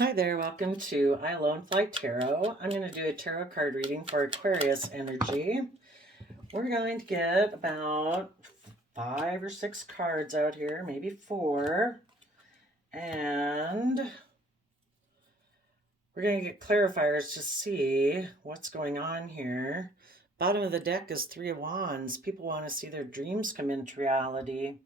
Hi there, welcome to I Alone Fly Tarot. I'm going to do a tarot card reading for Aquarius energy. We're going to get about 5 or 6 cards out here, maybe 4. And we're going to get clarifiers to see what's going on here. Bottom of the deck is 3 of Wands. People want to see their dreams come into reality.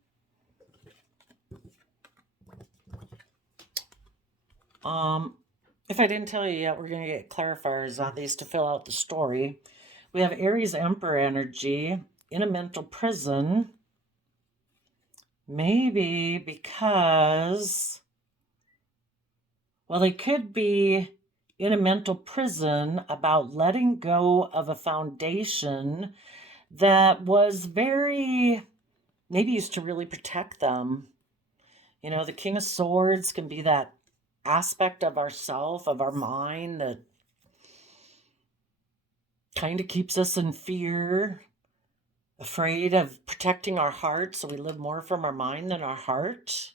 If I didn't tell you yet, we're going to get clarifiers on these to fill out the story. We have Aries Emperor energy in a mental prison. Maybe because, well, they could be in a mental prison about letting go of a foundation that was maybe used to really protect them. You know, the King of Swords can be that aspect of ourself, of our mind, that kind of keeps us in fear, afraid of protecting our heart, so we live more from our mind than our heart.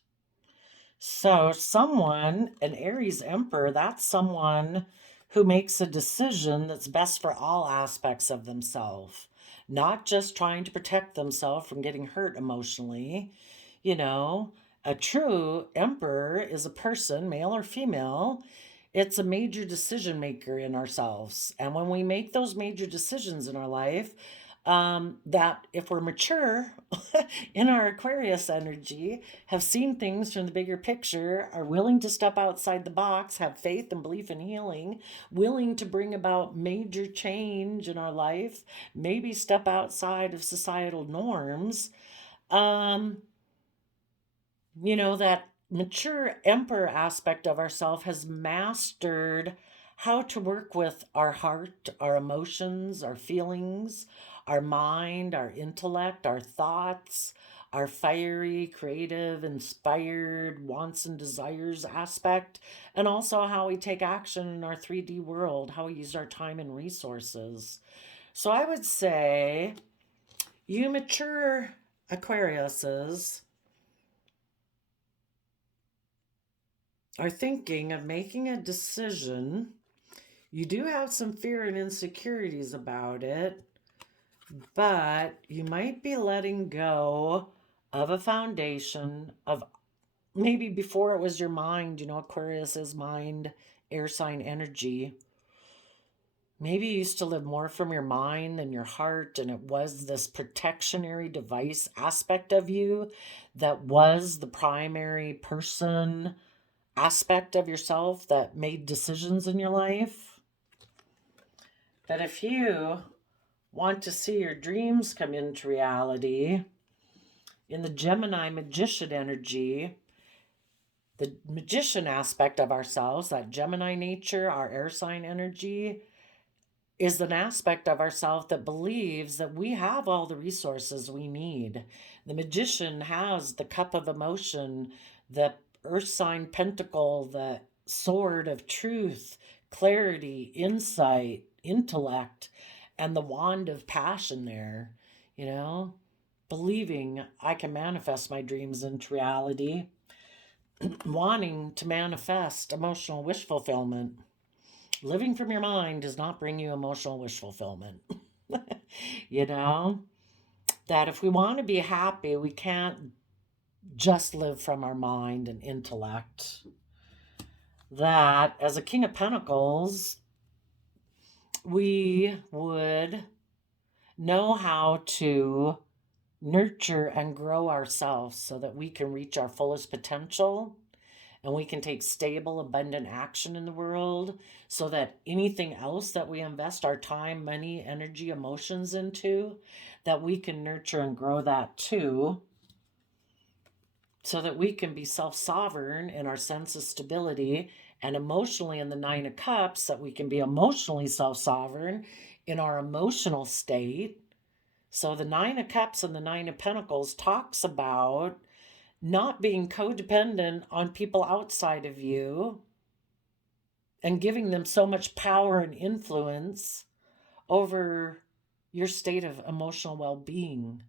So someone, an Aries Emperor, that's someone who makes a decision that's best for all aspects of themselves, not just trying to protect themselves from getting hurt emotionally. You know, a true emperor is a person, male or female. It's a major decision maker in ourselves. And when we make those major decisions in our life, that if we're mature in our Aquarius energy, have seen things from the bigger picture, are willing to step outside the box, have faith and belief in healing, willing to bring about major change in our life, maybe step outside of societal norms, that mature emperor aspect of ourself has mastered how to work with our heart, our emotions, our feelings, our mind, our intellect, our thoughts, our fiery, creative, inspired wants and desires aspect, and also how we take action in our 3D world, how we use our time and resources. So I would say you mature Aquariuses are thinking of making a decision. You do have some fear and insecurities about it, but you might be letting go of a foundation of maybe before it was your mind. Aquarius is mind, air sign energy. Maybe you used to live more from your mind than your heart, and it was this protectionary device aspect of you that was the primary person aspect of yourself that made decisions in your life. That if you want to see your dreams come into reality, in the Gemini magician energy, the magician aspect of ourselves, that Gemini nature, our air sign energy, is an aspect of ourselves that believes that we have all the resources we need. The magician has the cup of emotion, the earth sign pentacle, the sword of truth, clarity, insight, intellect, and the wand of passion there, believing I can manifest my dreams into reality, wanting to manifest emotional wish fulfillment. Living from your mind does not bring you emotional wish fulfillment. That if we want to be happy, we can't just live from our mind and intellect. That as a King of Pentacles, we would know how to nurture and grow ourselves so that we can reach our fullest potential and we can take stable, abundant action in the world so that anything else that we invest our time, money, energy, emotions into, that we can nurture and grow that too, so that we can be self-sovereign in our sense of stability, and emotionally in the Nine of Cups, that we can be emotionally self-sovereign in our emotional state. So the Nine of Cups and the Nine of Pentacles talks about not being codependent on people outside of you and giving them so much power and influence over your state of emotional well-being,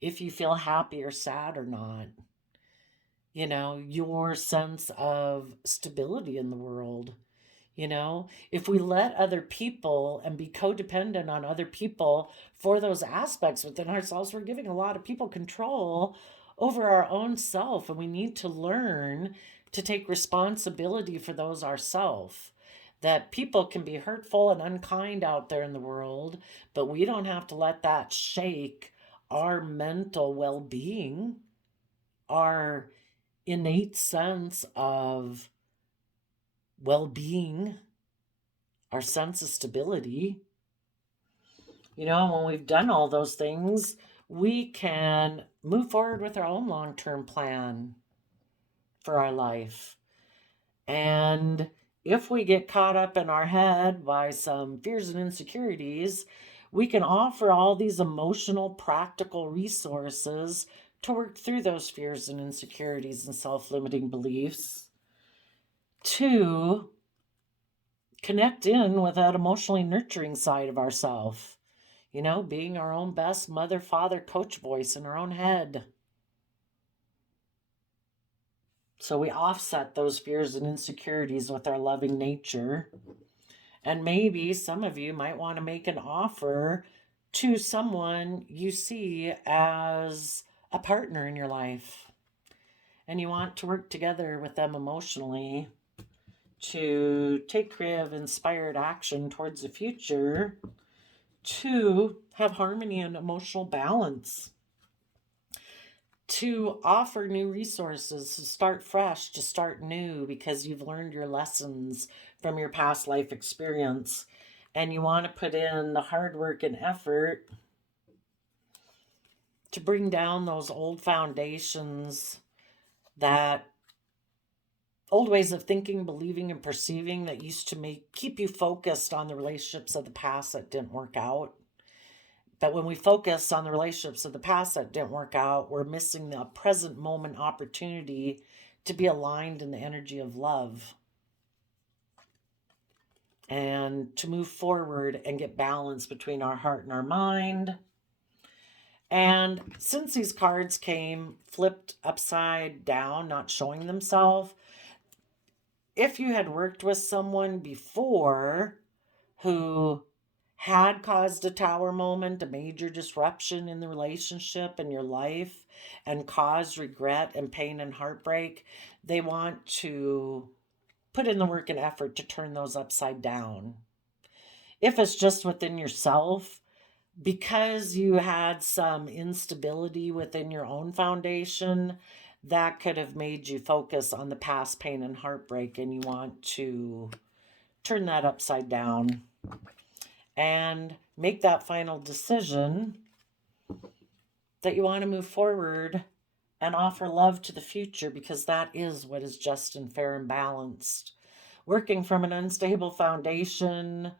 if you feel happy or sad or not. your sense of stability in the world. If we let other people and be codependent on other people for those aspects within ourselves, we're giving a lot of people control over our own self. And we need to learn to take responsibility for those ourselves. That people can be hurtful and unkind out there in the world, but we don't have to let that shake our mental well being, our innate sense of well being, our sense of stability. When we've done all those things, we can move forward with our own long term plan for our life. And if we get caught up in our head by some fears and insecurities, we can offer all these emotional, practical resources to work through those fears and insecurities and self limiting beliefs, to connect in with that emotionally nurturing side of ourself, being our own best mother, father, coach voice in our own head. So we offset those fears and insecurities with our loving nature. And maybe some of you might want to make an offer to someone you see as a partner in your life. And you want to work together with them emotionally to take creative, inspired action towards the future, to have harmony and emotional balance, to offer new resources, to start fresh, to start new, because you've learned your lessons from your past life experience. And you want to put in the hard work and effort to bring down those old foundations, that old ways of thinking, believing, and perceiving that used to keep you focused on the relationships of the past that didn't work out. But when we focus on the relationships of the past that didn't work out, we're missing the present moment opportunity to be aligned in the energy of love and to move forward and get balance between our heart and our mind. And since these cards came flipped upside down, not showing themselves, if you had worked with someone before who had caused a tower moment, a major disruption in the relationship and your life, and caused regret and pain and heartbreak, they want to put in the work and effort to turn those upside down. If it's just within yourself, because you had some instability within your own foundation, that could have made you focus on the past pain and heartbreak, and you want to turn that upside down and make that final decision that you want to move forward and offer love to the future, because that is what is just and fair and balanced. Working from an unstable foundation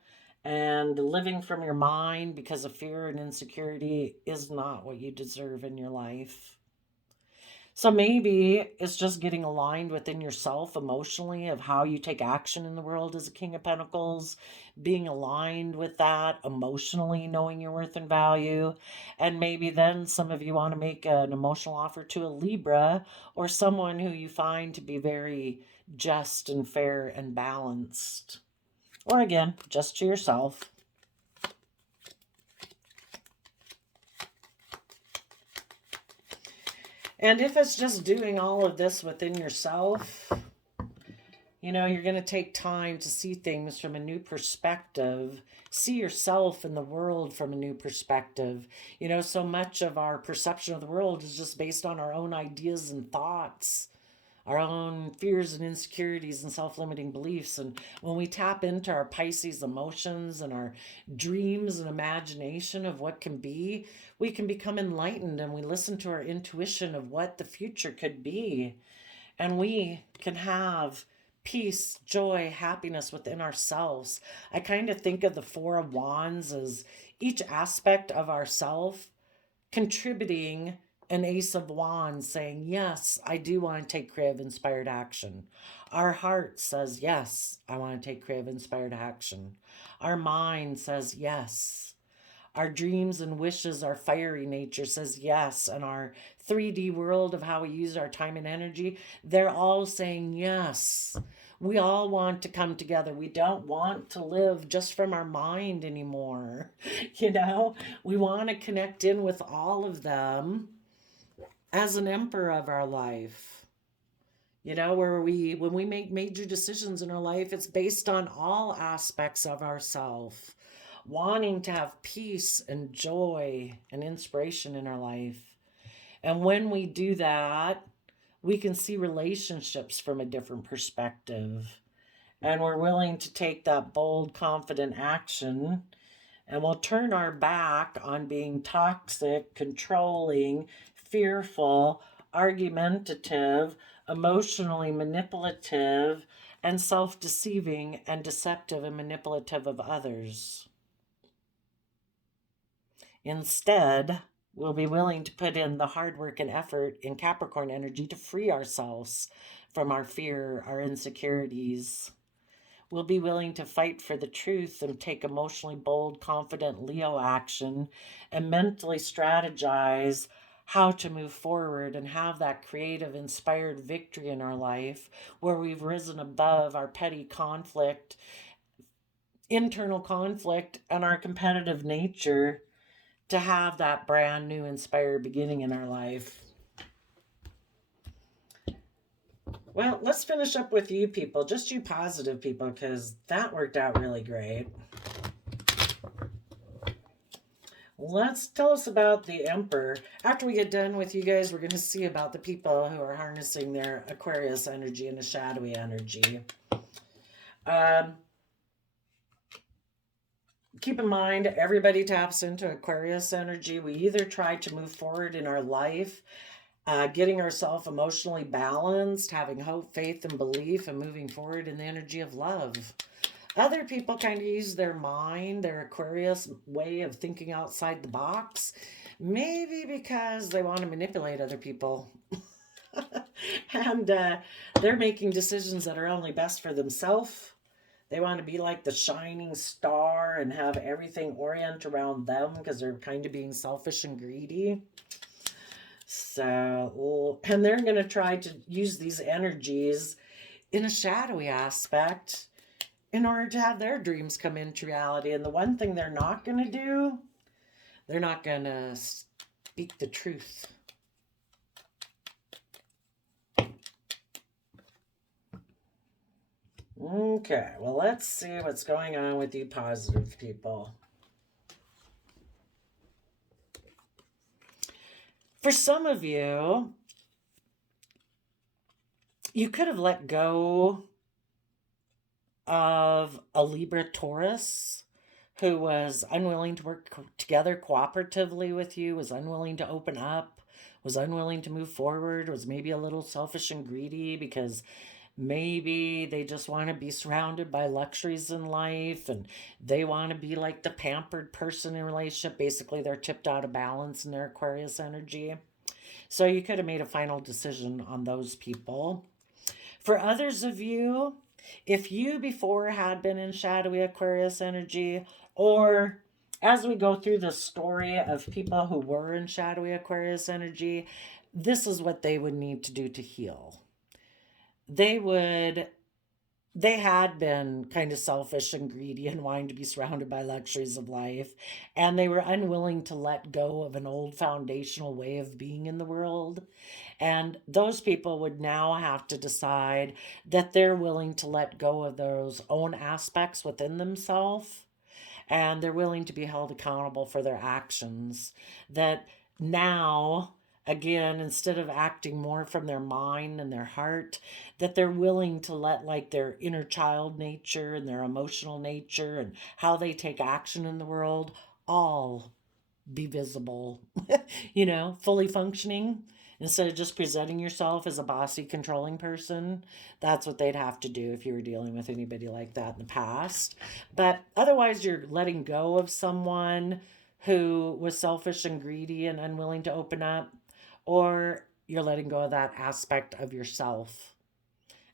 and living from your mind because of fear and insecurity is not what you deserve in your life. So maybe it's just getting aligned within yourself emotionally of how you take action in the world as a King of Pentacles, being aligned with that emotionally, knowing your worth and value. And maybe then some of you want to make an emotional offer to a Libra or someone who you find to be very just and fair and balanced. Or again, just to yourself. And if it's just doing all of this within yourself, you're going to take time to see things from a new perspective, see yourself and the world from a new perspective. So much of our perception of the world is just based on our own ideas and thoughts, our own fears and insecurities and self-limiting beliefs. And when we tap into our Pisces emotions and our dreams and imagination of what can be, we can become enlightened, and we listen to our intuition of what the future could be. And we can have peace, joy, happiness within ourselves. I kind of think of the Four of Wands as each aspect of ourself contributing an Ace of Wands, saying, yes, I do want to take creative inspired action. Our heart says, yes, I want to take creative inspired action. Our mind says, yes. Our dreams and wishes, our fiery nature says yes. And our 3D world of how we use our time and energy, they're all saying yes. We all want to come together. We don't want to live just from our mind anymore. You know, we want to connect in with all of them as an emperor of our life. You know, when we make major decisions in our life, it's based on all aspects of ourself, wanting to have peace and joy and inspiration in our life. And when we do that, we can see relationships from a different perspective. And we're willing to take that bold, confident action. And we'll turn our back on being toxic, controlling, fearful, argumentative, emotionally manipulative, and self deceiving and deceptive and manipulative of others. Instead, we'll be willing to put in the hard work and effort in Capricorn energy to free ourselves from our fear, our insecurities. We'll be willing to fight for the truth and take emotionally bold, confident Leo action and mentally strategize how to move forward and have that creative, inspired victory in our life where we've risen above our petty conflict, internal conflict, and our competitive nature to have that brand new inspired beginning in our life. Well, let's finish up with you people, just you positive people, because that worked out really great. Let's tell us about the Emperor. After we get done with you guys, we're going to see about the people who are harnessing their Aquarius energy and the shadowy energy. Keep in mind, everybody taps into Aquarius energy. We either try to move forward in our life, getting ourselves emotionally balanced, having hope, faith, and belief, and moving forward in the energy of love. Other people kind of use their mind, their Aquarius way of thinking outside the box, maybe because they want to manipulate other people. And they're making decisions that are only best for themselves. They want to be like the shining star and have everything orient around them because they're kind of being selfish and greedy. So, and they're going to try to use these energies in a shadowy aspect in order to have their dreams come into reality. And the one thing they're not going to do, they're not going to speak the truth. Okay, well, let's see what's going on with you positive people. For some of you, you could have let go of a Libra Taurus who was unwilling to work together cooperatively with you, was unwilling to open up, was unwilling to move forward, was maybe a little selfish and greedy because maybe they just want to be surrounded by luxuries in life and they want to be like the pampered person in a relationship. Basically, they're tipped out of balance in their Aquarius energy. So you could have made a final decision on those people. For others of you, if you before had been in shadowy Aquarius energy, or as we go through the story of people who were in shadowy Aquarius energy, this is what they would need to do to heal. They had been kind of selfish and greedy and wanting to be surrounded by luxuries of life, and they were unwilling to let go of an old foundational way of being in the world. And those people would now have to decide that they're willing to let go of those own aspects within themselves, and they're willing to be held accountable for their actions. That now, again, instead of acting more from their mind and their heart, that they're willing to let like their inner child nature and their emotional nature and how they take action in the world all be visible, fully functioning. Instead of just presenting yourself as a bossy, controlling person, that's what they'd have to do if you were dealing with anybody like that in the past. But otherwise, you're letting go of someone who was selfish and greedy and unwilling to open up, or you're letting go of that aspect of yourself.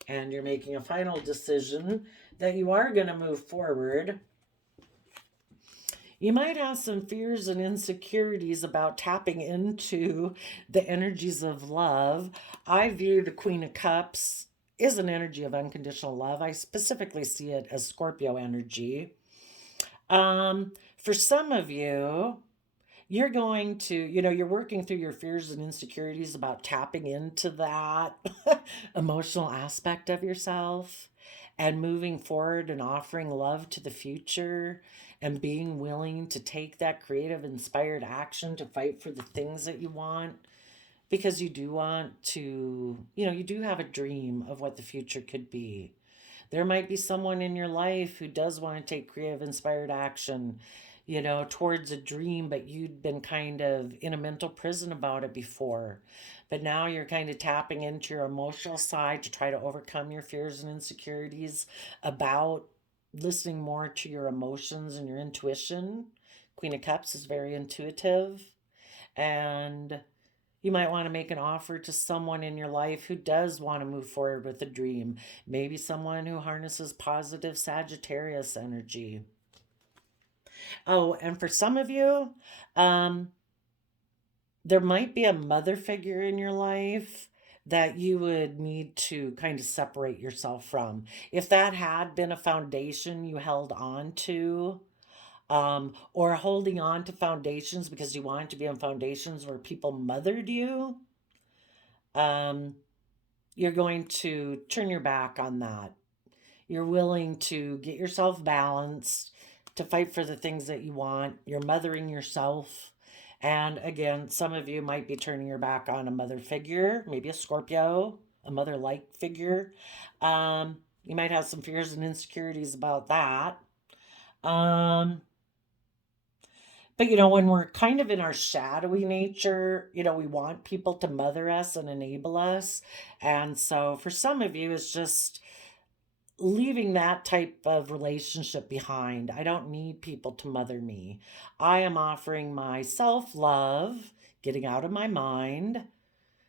And you're making a final decision that you are going to move forward. You might have some fears and insecurities about tapping into the energies of love. I view the Queen of Cups is an energy of unconditional love. I specifically see it as Scorpio energy. For some of you, you're going to, you're working through your fears and insecurities about tapping into that emotional aspect of yourself and moving forward and offering love to the future and being willing to take that creative, inspired action to fight for the things that you want because you do want to, you do have a dream of what the future could be. There might be someone in your life who does want to take creative, inspired action, towards a dream, but you'd been kind of in a mental prison about it before. But now you're kind of tapping into your emotional side to try to overcome your fears and insecurities about listening more to your emotions and your intuition. Queen of Cups is very intuitive. And you might want to make an offer to someone in your life who does want to move forward with a dream. Maybe someone who harnesses positive Sagittarius energy. Oh, and for some of you, um, there might be a mother figure in your life that you would need to kind of separate yourself from. If that had been a foundation you held on to, or holding on to foundations because you wanted to be on foundations where people mothered you, um, you're going to turn your back on that. You're willing to get yourself balanced, to fight for the things that you want. You're mothering yourself. And again, some of you might be turning your back on a mother figure, maybe a Scorpio, a mother like figure. You might have some fears and insecurities about that. But when we're kind of in our shadowy nature, we want people to mother us and enable us. And so for some of you, it's just leaving that type of relationship behind. I don't need people to mother me. I am offering myself love, getting out of my mind,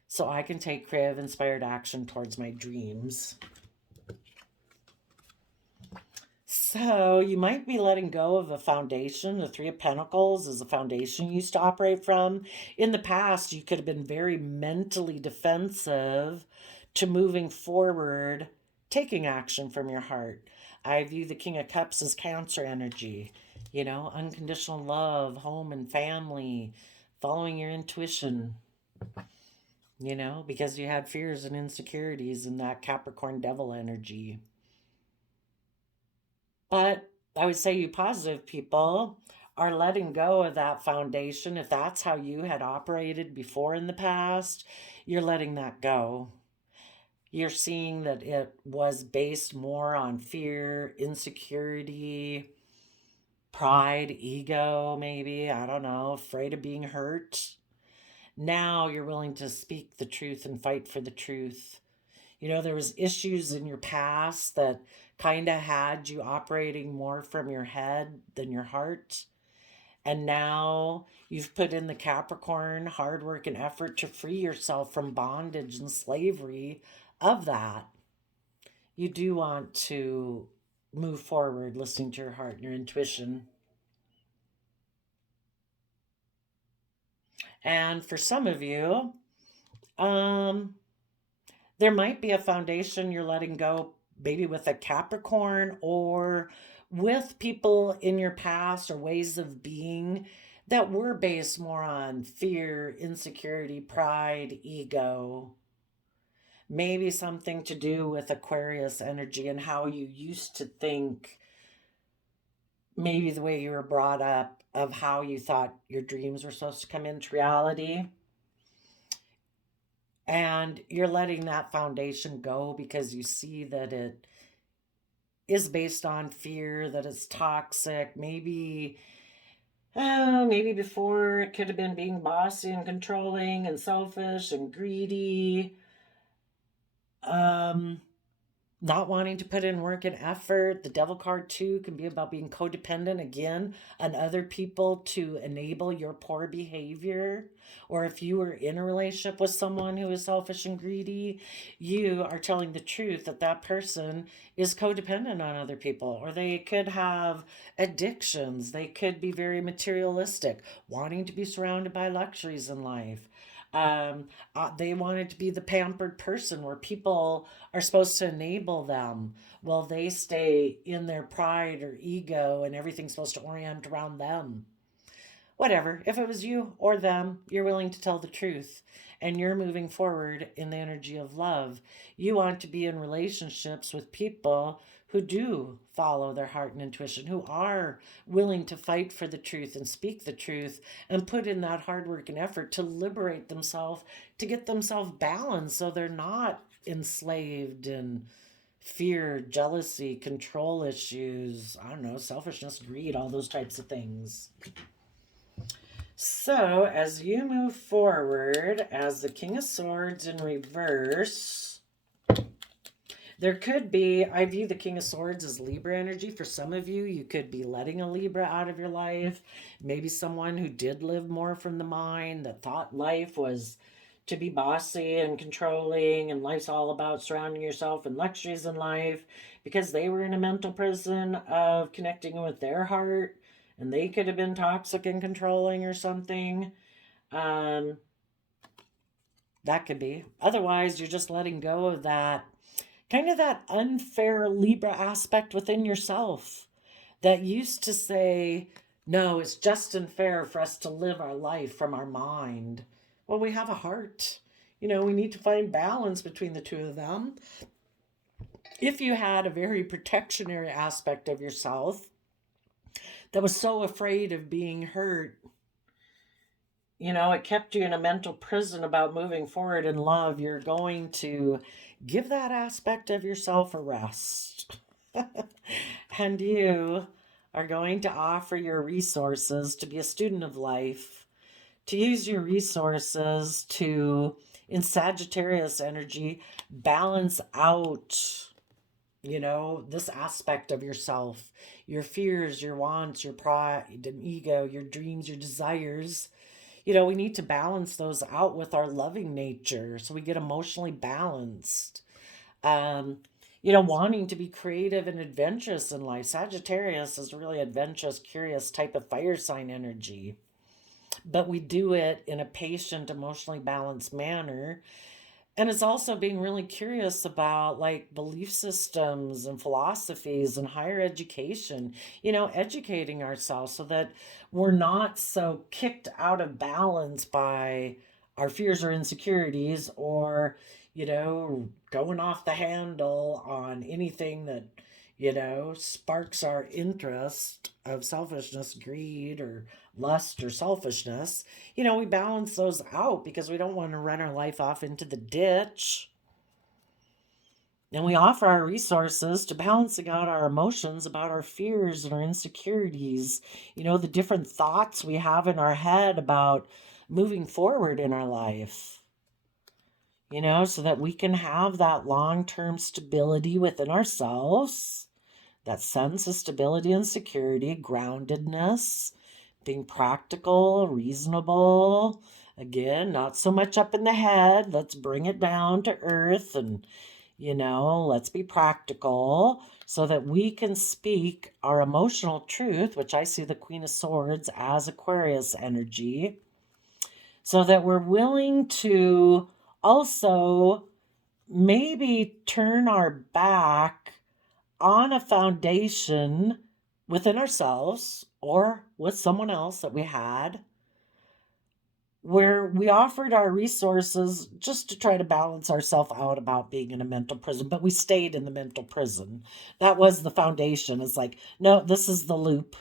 so I can take creative, inspired action towards my dreams. So you might be letting go of a foundation. The Three of Pentacles is a foundation you used to operate from. In the past, you could have been very mentally defensive to moving forward, taking action from your heart. I view the King of Cups as Cancer energy, unconditional love, home and family, following your intuition, because you had fears and insecurities in that Capricorn devil energy. But I would say you positive people are letting go of that foundation. If that's how you had operated before in the past, you're letting that go. You're seeing that it was based more on fear, insecurity, pride, ego, maybe, I don't know, afraid of being hurt. Now you're willing to speak the truth and fight for the truth. There was issues in your past that kind of had you operating more from your head than your heart. And now you've put in the Capricorn hard work and effort to free yourself from bondage and slavery of that. You do want to move forward listening to your heart and your intuition. And for some of you, there might be a foundation you're letting go, maybe with a Capricorn or with people in your past or ways of being that were based more on fear, insecurity, pride, ego. Maybe something to do with Aquarius energy and how you used to think, maybe the way you were brought up, of how you thought your dreams were supposed to come into reality. And you're letting that foundation go because you see that it is based on fear, that it's toxic. Maybe before it could have been being bossy and controlling and selfish and greedy. not wanting to put in work and effort. The devil card too can be about being codependent again on other people to enable your poor behavior. Or if you were in a relationship with someone who is selfish and greedy, you are telling the truth that that person is codependent on other people. Or they could have addictions. They could be very materialistic, wanting to be surrounded by luxuries in life. They wanted to be the pampered person where people are supposed to enable them while they stay in their pride or ego and everything's supposed to orient around them. Whatever, if it was you or them, you're willing to tell the truth and you're moving forward in the energy of love. You want to be in relationships with people who do follow their heart and intuition, who are willing to fight for the truth and speak the truth and put in that hard work and effort to liberate themselves, to get themselves balanced so they're not enslaved in fear, jealousy, control issues, I don't know, selfishness, greed, all those types of things. So, as you move forward, as the King of Swords in reverse, there could be, I view the King of Swords as Libra energy. For some of you, you could be letting a Libra out of your life. Maybe someone who did live more from the mind, that thought life was to be bossy and controlling, and life's all about surrounding yourself in luxuries in life, because they were in a mental prison of connecting with their heart, and they could have been toxic and controlling or something. That could be. Otherwise, you're just letting go of that, kind of that unfair Libra aspect within yourself that used to say, no, it's just unfair for us to live our life from our mind. Well, we have a heart. We need to find balance between the two of them. If you had a very protectionary aspect of yourself that was so afraid of being hurt, it kept you in a mental prison about moving forward in love, you're going to give that aspect of yourself a rest. And you are going to offer your resources to be a student of life, to use your resources to, in Sagittarius energy, balance out, this aspect of yourself, your fears, your wants, your pride and ego, your dreams, your desires. We need to balance those out with our loving nature so we get emotionally balanced. Wanting to be creative and adventurous in life. Sagittarius is really adventurous, curious type of fire sign energy. But we do it in a patient, emotionally balanced manner. And it's also being really curious about like belief systems and philosophies and higher education, educating ourselves so that we're not so kicked out of balance by our fears or insecurities, or, going off the handle on anything that, sparks our interest of selfishness, greed, or lust or selfishness. We balance those out because we don't want to run our life off into the ditch. And we offer our resources to balancing out our emotions about our fears and our insecurities, the different thoughts we have in our head about moving forward in our life, so that we can have that long-term stability within ourselves, that sense of stability and security, groundedness, being practical, reasonable. Again, not so much up in the head. Let's bring it down to earth and, let's be practical so that we can speak our emotional truth, which I see the Queen of Swords as Aquarius energy, so that we're willing to also maybe turn our back on a foundation within ourselves or with someone else that we had, where we offered our resources just to try to balance ourselves out about being in a mental prison, but we stayed in the mental prison. That was the foundation. It's like, no, this is the loop.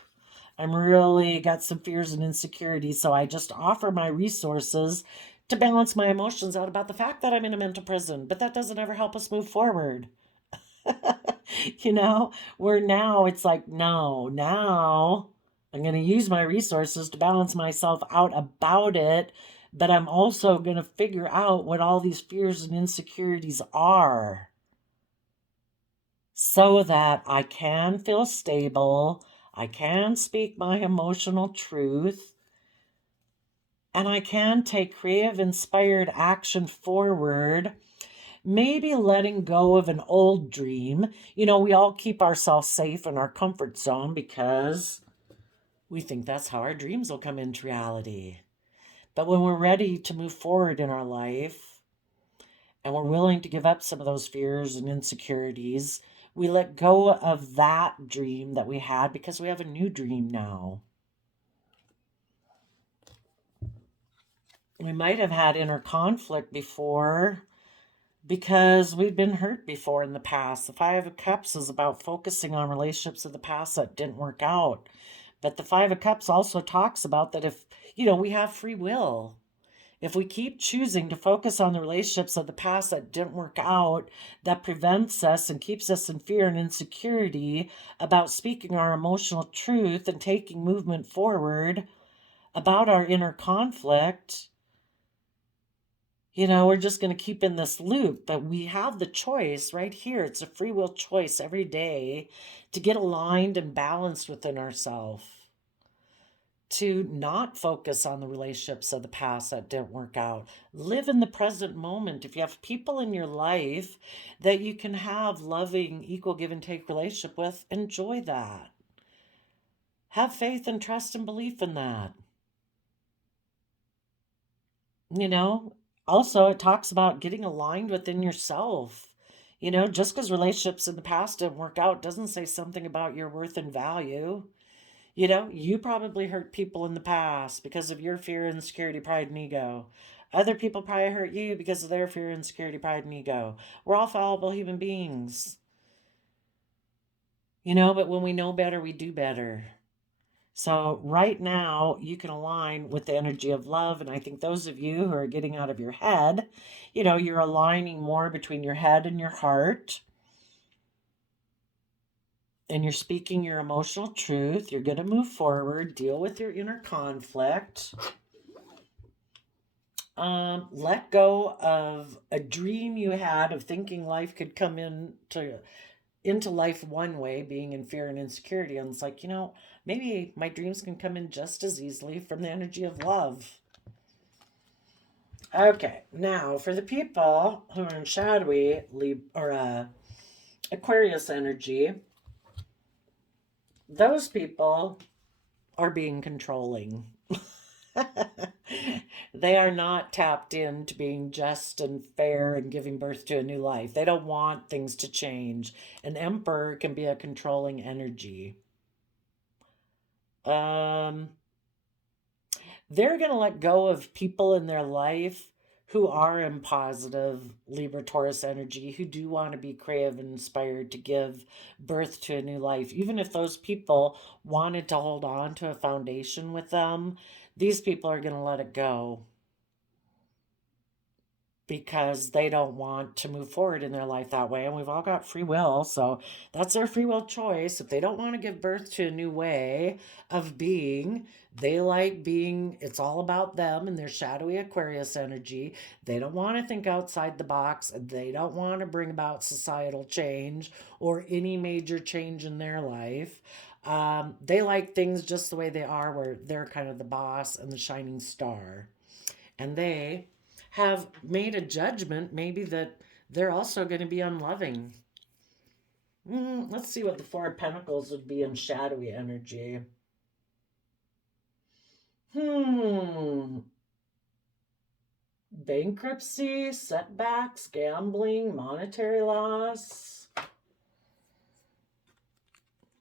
I'm really got some fears and insecurities, so I just offer my resources to balance my emotions out about the fact that I'm in a mental prison, but that doesn't ever help us move forward. Where now it's like, no, now I'm going to use my resources to balance myself out about it, but I'm also going to figure out what all these fears and insecurities are. so that I can feel stable, I can speak my emotional truth, and I can take creative, inspired action forward. Maybe letting go of an old dream. We all keep ourselves safe in our comfort zone because we think that's how our dreams will come into reality. But when we're ready to move forward in our life and we're willing to give up some of those fears and insecurities, we let go of that dream that we had because we have a new dream now. We might have had inner conflict before because we've been hurt before in the past. The Five of Cups is about focusing on relationships of the past that didn't work out. But the Five of Cups also talks about that if, we have free will. If we keep choosing to focus on the relationships of the past that didn't work out, that prevents us and keeps us in fear and insecurity about speaking our emotional truth and taking movement forward about our inner conflict, we're just going to keep in this loop. But we have the choice right here. It's a free will choice every day to get aligned and balanced within ourselves, to not focus on the relationships of the past that didn't work out. Live in the present moment. If you have people in your life that you can have loving, equal give and take relationship with, enjoy that. Have faith and trust and belief in that. Also, it talks about getting aligned within yourself. Just because relationships in the past didn't work out doesn't say something about your worth and value. You probably hurt people in the past because of your fear, insecurity, pride, and ego. Other people probably hurt you because of their fear, insecurity, pride, and ego. We're all fallible human beings. But when we know better, we do better. So right now, you can align with the energy of love. And I think those of you who are getting out of your head, you're aligning more between your head and your heart. And you're speaking your emotional truth. You're going to move forward, deal with your inner conflict. Let go of a dream you had of thinking life could come into life one way, being in fear and insecurity. And it's like, maybe my dreams can come in just as easily from the energy of love. Okay, now for the people who are in shadowy or Aquarius energy, those people are being controlling. They are not tapped into being just and fair and giving birth to a new life. They don't want things to change. An emperor can be a controlling energy. They're going to let go of people in their life who are in positive Libra Taurus energy, who do want to be creative and inspired to give birth to a new life. Even if those people wanted to hold on to a foundation with them, these people are going to let it go because they don't want to move forward in their life that way. And we've all got free will, so that's their free will choice. If they don't want to give birth to a new way of being, they like being, it's all about them and their shadowy Aquarius energy. They don't want to think outside the box. They don't want to bring about societal change or any major change in their life. They like things just the way they are, where they're kind of the boss and the shining star. And they have made a judgment maybe that they're also going to be unloving. Let's see what the Four of Pentacles would be in shadowy energy. Bankruptcy, setbacks, gambling, monetary loss.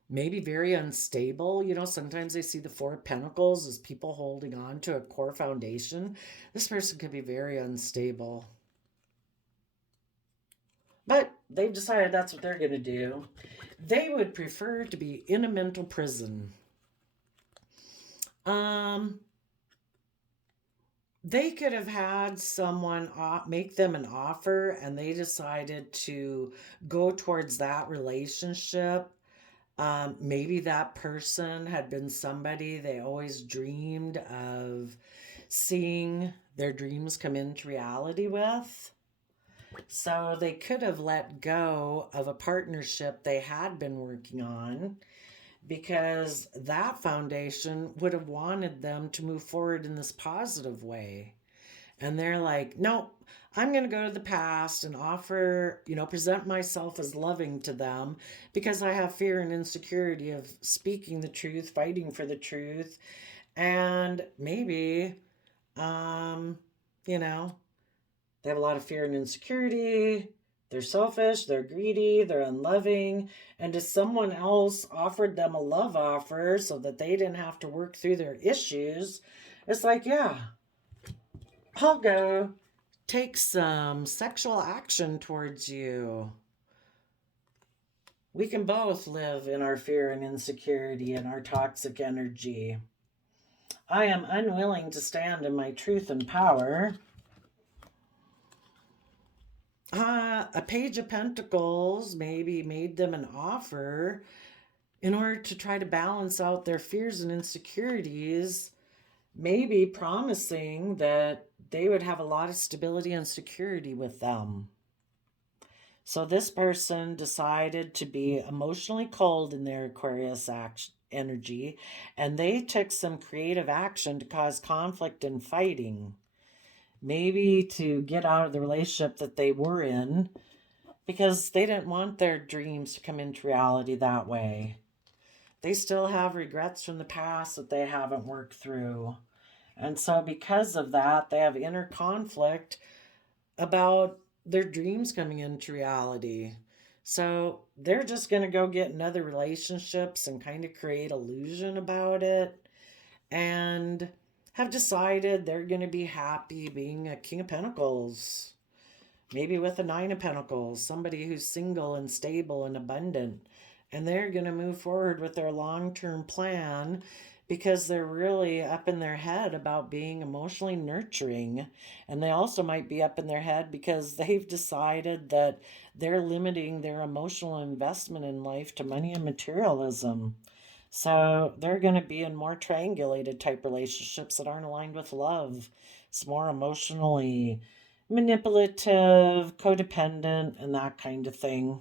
Maybe very unstable. Sometimes I see the Four of Pentacles as people holding on to a core foundation. This person could be very unstable. But they've decided that's what they're going to do. They would prefer to be in a mental prison. They could have had someone make them an offer and they decided to go towards that relationship. Maybe that person had been somebody they always dreamed of seeing their dreams come into reality with. So they could have let go of a partnership they had been working on because that foundation would have wanted them to move forward in this positive way. And they're like, nope, I'm going to go to the past and offer, present myself as loving to them because I have fear and insecurity of speaking the truth, fighting for the truth. And maybe, um, you know, they have a lot of fear and insecurity. They're selfish, they're greedy, they're unloving. And if someone else offered them a love offer so that they didn't have to work through their issues, it's like, yeah, I'll go take some sexual action towards you. We can both live in our fear and insecurity and our toxic energy. I am unwilling to stand in my truth and power. A Page of Pentacles maybe made them an offer in order to try to balance out their fears and insecurities, maybe promising that they would have a lot of stability and security with them. So this person decided to be emotionally cold in their Aquarius energy, and they took some creative action to cause conflict and fighting. Maybe to get out of the relationship that they were in because they didn't want their dreams to come into reality that way. They still have regrets from the past that they haven't worked through. And so because of that, they have inner conflict about their dreams coming into reality. So they're just going to go get in other relationships and kind of create illusion about it and have decided they're going to be happy being a King of Pentacles. Maybe with a Nine of Pentacles, somebody who's single and stable and abundant. And they're going to move forward with their long-term plan because they're really up in their head about being emotionally nurturing. And they also might be up in their head because they've decided that they're limiting their emotional investment in life to money and materialism. So they're going to be in more triangulated type relationships that aren't aligned with love. It's more emotionally manipulative, codependent, and that kind of thing.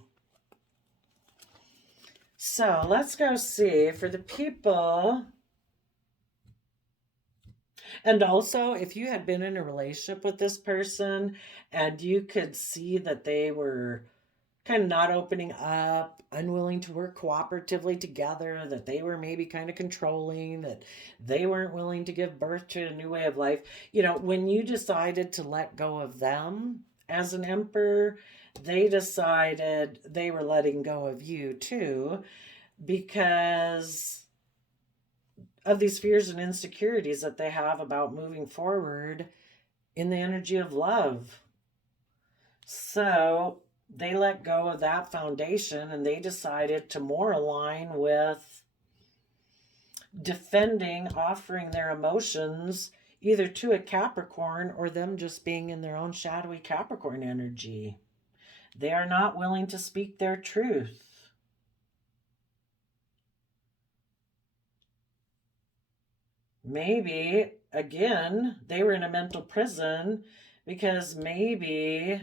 So let's go see for the people. And also, if you had been in a relationship with this person and you could see that they were kind of not opening up, unwilling to work cooperatively together, that they were maybe kind of controlling, that they weren't willing to give birth to a new way of life. When you decided to let go of them as an emperor, they decided they were letting go of you too because of these fears and insecurities that they have about moving forward in the energy of love. So they let go of that foundation and they decided to more align with defending, offering their emotions either to a Capricorn or them just being in their own shadowy Capricorn energy. They are not willing to speak their truth. Maybe, again, they were in a mental prison because maybe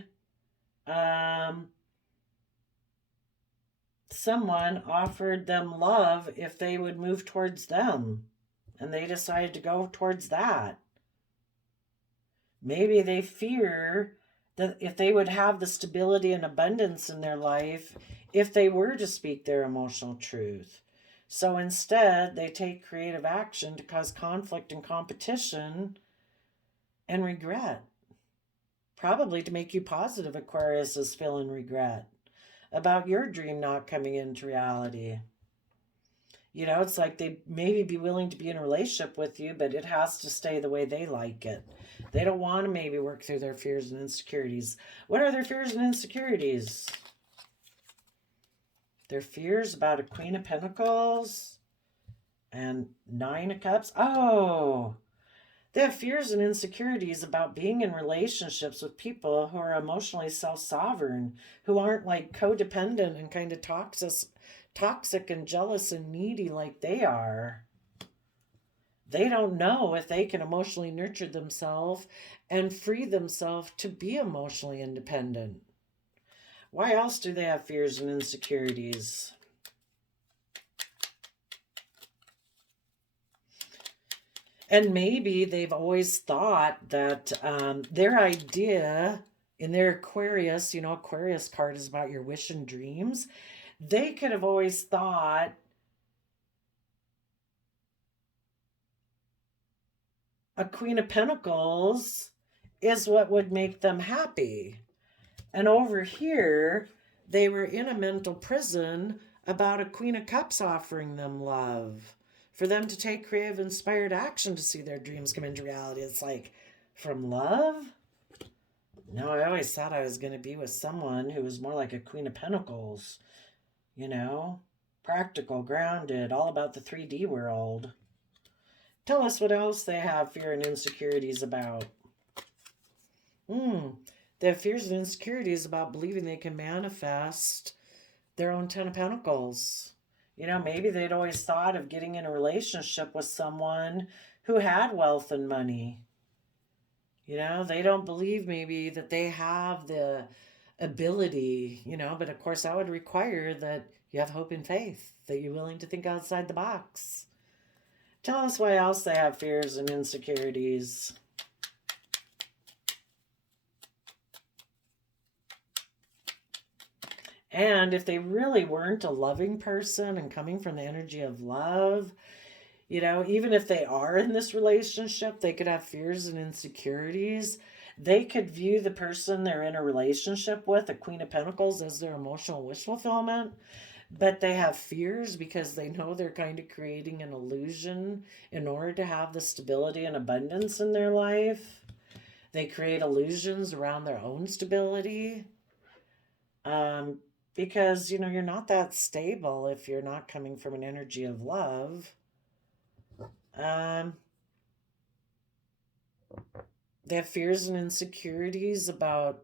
someone offered them love if they would move towards them, and they decided to go towards that. Maybe they fear that if they would have the stability and abundance in their life, if they were to speak their emotional truth. So instead, they take creative action to cause conflict and competition and regret. Probably to make you positive, Aquarius is feeling regret about your dream not coming into reality. It's like they maybe be willing to be in a relationship with you, but it has to stay the way they like it. They don't want to maybe work through their fears and insecurities. What are their fears and insecurities? Their fears about a Queen of Pentacles and Nine of Cups. Oh, they have fears and insecurities about being in relationships with people who are emotionally self-sovereign, who aren't like codependent and kind of toxic and jealous and needy like they are. They don't know if they can emotionally nurture themselves and free themselves to be emotionally independent. Why else do they have fears and insecurities? And maybe they've always thought that their idea in their Aquarius, Aquarius card is about your wish and dreams. They could have always thought a Queen of Pentacles is what would make them happy. And over here, they were in a mental prison about a Queen of Cups offering them love, for them to take creative, inspired action to see their dreams come into reality. It's like, from love? No, I always thought I was going to be with someone who was more like a Queen of Pentacles, practical, grounded, all about the 3D world. Tell us what else they have fear and insecurities about. They have fears and insecurities about believing they can manifest their own 10 of Pentacles. Maybe they'd always thought of getting in a relationship with someone who had wealth and money. They don't believe maybe that they have the ability, but of course that would require that you have hope and faith, that you're willing to think outside the box. Tell us why else they have fears and insecurities. And if they really weren't a loving person and coming from the energy of love, even if they are in this relationship, they could have fears and insecurities. They could view the person they're in a relationship with, a Queen of Pentacles, as their emotional wish fulfillment. But they have fears because they know they're kind of creating an illusion in order to have the stability and abundance in their life. They create illusions around their own stability. Because, you're not that stable if you're not coming from an energy of love. They have fears and insecurities about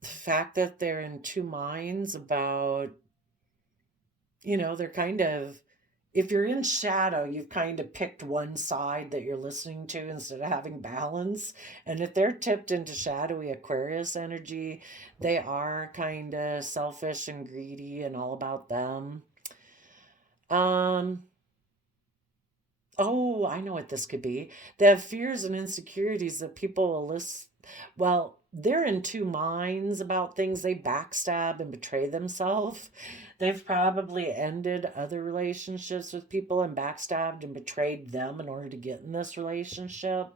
the fact that they're in two minds about, they're kind of, if you're in shadow, you've kind of picked one side that you're listening to instead of having balance. And if they're tipped into shadowy Aquarius energy, they are kind of selfish and greedy and all about them. Oh, I know what this could be. They have fears and insecurities that people will list. Well, they're in two minds about things. They backstab and betray themselves. They've probably ended other relationships with people and backstabbed and betrayed them in order to get in this relationship.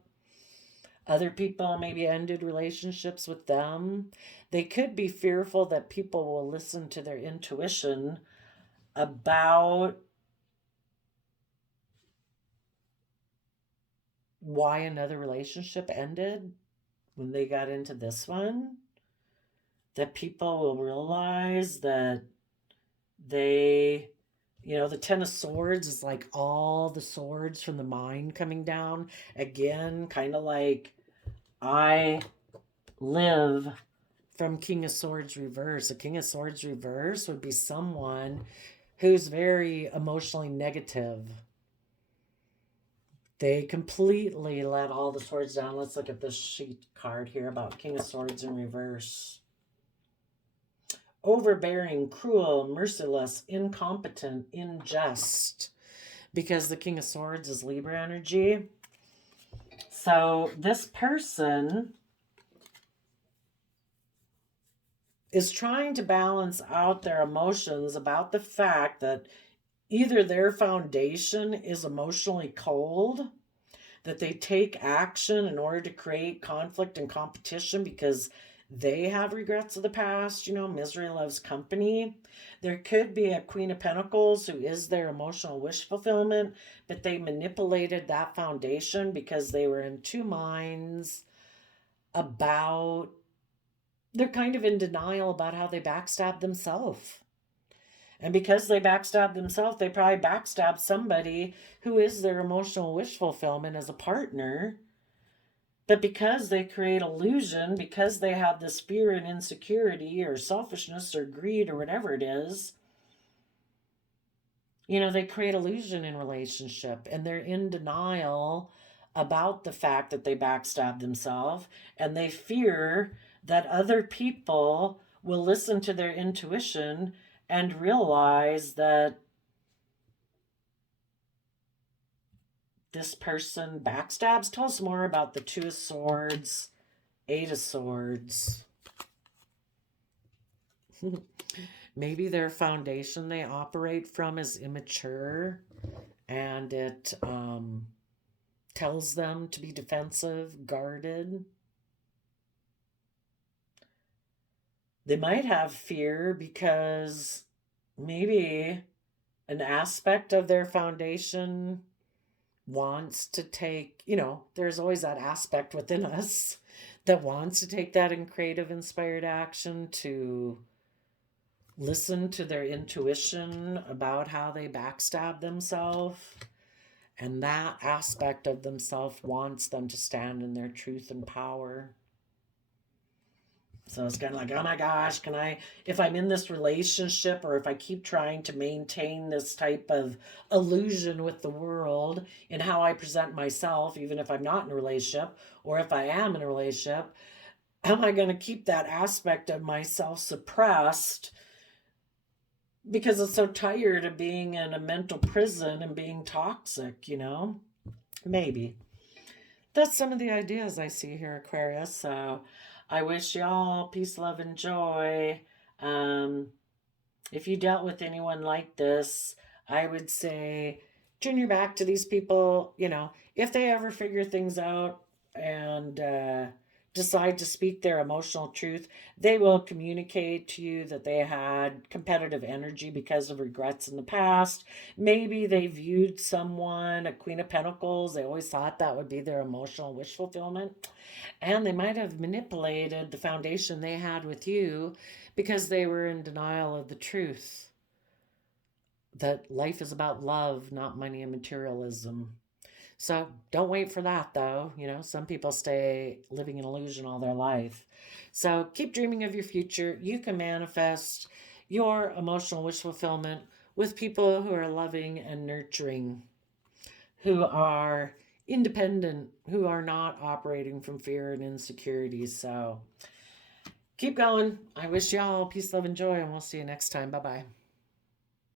Other people maybe ended relationships with them. They could be fearful that people will listen to their intuition about why another relationship ended when they got into this one. That people will realize that they, the 10 of Swords is like all the swords from the mind coming down. Again, kind of like I live from King of Swords reverse. A King of Swords reverse would be someone who's very emotionally negative. They completely let all the swords down. Let's look at this sheet card here about King of Swords in reverse. Overbearing, cruel, merciless, incompetent, unjust. Because the King of Swords is Libra energy. So this person is trying to balance out their emotions about the fact that either their foundation is emotionally cold, that they take action in order to create conflict and competition because they have regrets of the past. Misery loves company. There could be a Queen of Pentacles who is their emotional wish fulfillment, but they manipulated that foundation because they were in two minds about, they're kind of in denial about how they backstabbed themselves. And because they backstab themselves, they probably backstab somebody who is their emotional wish fulfillment as a partner. But because they create illusion, because they have this fear and insecurity or selfishness or greed or whatever it is, They create illusion in relationship, and they're in denial about the fact that they backstab themselves, and they fear that other people will listen to their intuition and realize that this person backstabs. Tell us more about the Two of Swords, Eight of Swords. Maybe their foundation they operate from is immature, and it tells them to be defensive, guarded. They might have fear because maybe an aspect of their foundation wants to take, there's always that aspect within us that wants to take that in creative, inspired action, to listen to their intuition about how they backstab themselves. And that aspect of themselves wants them to stand in their truth and power. So it's kind of like, oh my gosh, if I'm in this relationship, or if I keep trying to maintain this type of illusion with the world in how I present myself, even if I'm not in a relationship, or if I am in a relationship, am I going to keep that aspect of myself suppressed because it's so tired of being in a mental prison and being toxic, Maybe. That's some of the ideas I see here, Aquarius. So I wish y'all peace, love, and joy. If you dealt with anyone like this, I would say turn your back to these people. If they ever figure things out and decide to speak their emotional truth, they will communicate to you that they had competitive energy because of regrets in the past. Maybe they viewed someone, a Queen of Pentacles, they always thought that would be their emotional wish fulfillment. And they might have manipulated the foundation they had with you because they were in denial of the truth that life is about love, not money and materialism. So don't wait for that, though. Some people stay living in illusion all their life. So keep dreaming of your future. You can manifest your emotional wish fulfillment with people who are loving and nurturing, who are independent, who are not operating from fear and insecurity. So keep going. I wish y'all peace, love, and joy, and we'll see you next time. Bye bye.